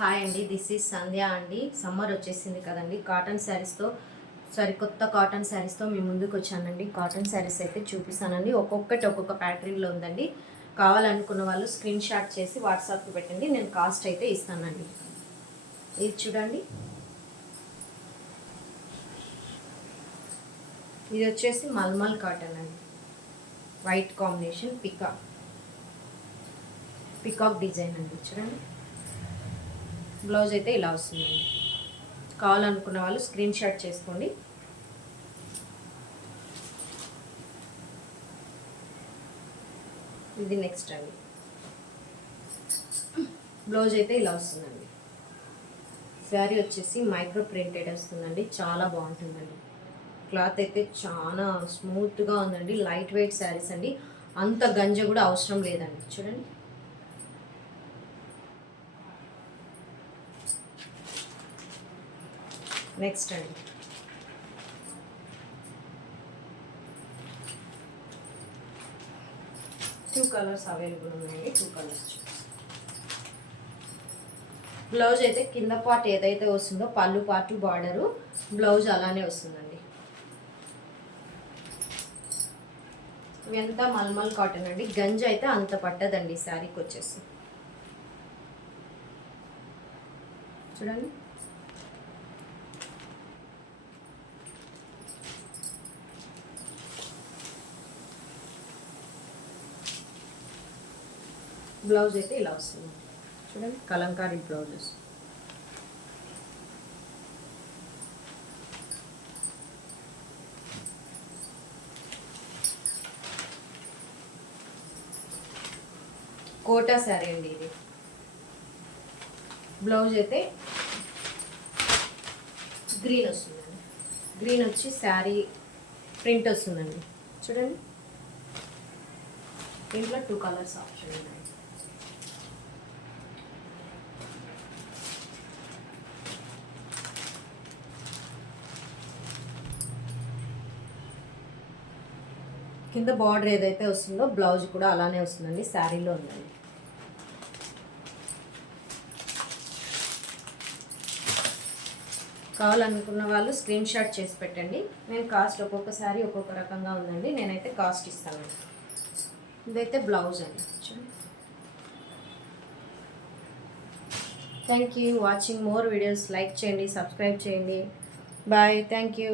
Hi అండి, this is సంధ్య అండి. Summer వచ్చేసింది కదండి. కాటన్ శారీస్తో సరికొత్త కాటన్ శారీస్తో మీ ముందుకు వచ్చానండి. కాటన్ శారీస్ అయితే చూపిస్తానండి. ఒక్కొక్కటి ఒక్కొక్క ప్యాటర్న్లో ఉందండి. కావాలనుకున్న వాళ్ళు స్క్రీన్ షాట్ చేసి వాట్సాప్కి పెట్టండి. నేను కాస్ట్ అయితే ఇస్తానండి. ఇది చూడండి, ఇది వచ్చేసి మల్మల్ కాటన్ అండి. వైట్ కాంబినేషన్ పికాక్ డిజైన్ అండి. చూడండి, బ్లౌజ్ అయితే ఇలా వస్తుందండి. కావాలనుకున్న వాళ్ళు స్క్రీన్ షాట్ చేసుకోండి. ఇది నెక్స్ట్ అండి. బ్లౌజ్ అయితే ఇలా వస్తుందండి. శారీ వచ్చేసి మైక్రో ప్రింటెడ్ వస్తుందండి. చాలా బాగుంటుందండి. క్లాత్ అయితే చాలా స్మూత్గా ఉందండి. లైట్ వెయిట్ శారీస్ అండి. అంత గంజ కూడా అవసరం లేదండి. చూడండి, నెక్స్ట్ అండి. టూ కలర్స్ అవైలబుల్ ఉన్నాయండి. Two colours. బ్లౌజ్ అయితే కింద పార్ట్ ఏదైతే వస్తుందో పళ్ళు పార్ట్ బార్డరు బ్లౌజ్ అలానే వస్తుందండి. ఇవంతా మల్మల్ కాటన్ అండి. గంజ అయితే అంత పట్టదండి శారీకి వచ్చేసి. చూడండి, బ్లౌజ్ అయితే ఇలా వస్తుంది. చూడండి, కలంకారీ బ్లౌజెస్. కోటా శారీ అండి ఇది. బ్లౌజ్ అయితే గ్రీన్ వస్తుందండి. గ్రీన్ వచ్చి శారీ ప్రింట్ వస్తుందండి. చూడండి, దీంట్లో టూ కలర్స్ ఆప్షన్ ఉన్నాయి. కింద బార్డర్ ఏదైతే వస్తుందో బ్లౌజ్ కూడా అలానే వస్తుందండి. శారీలో ఉందండి. కావాలనుకున్న వాళ్ళు స్క్రీన్ షాట్ చేసి పెట్టండి. నేను కాస్ట్ ఒక్కొక్క శారీ ఒక్కొక్క రకంగా ఉందండి. నేనైతే కాస్ట్ ఇస్తాను. ఇదైతే బ్లౌజ్ అండి. Thank you watching more videos. Like చేయండి, సబ్స్క్రైబ్ చేయండి. Bye, thank you.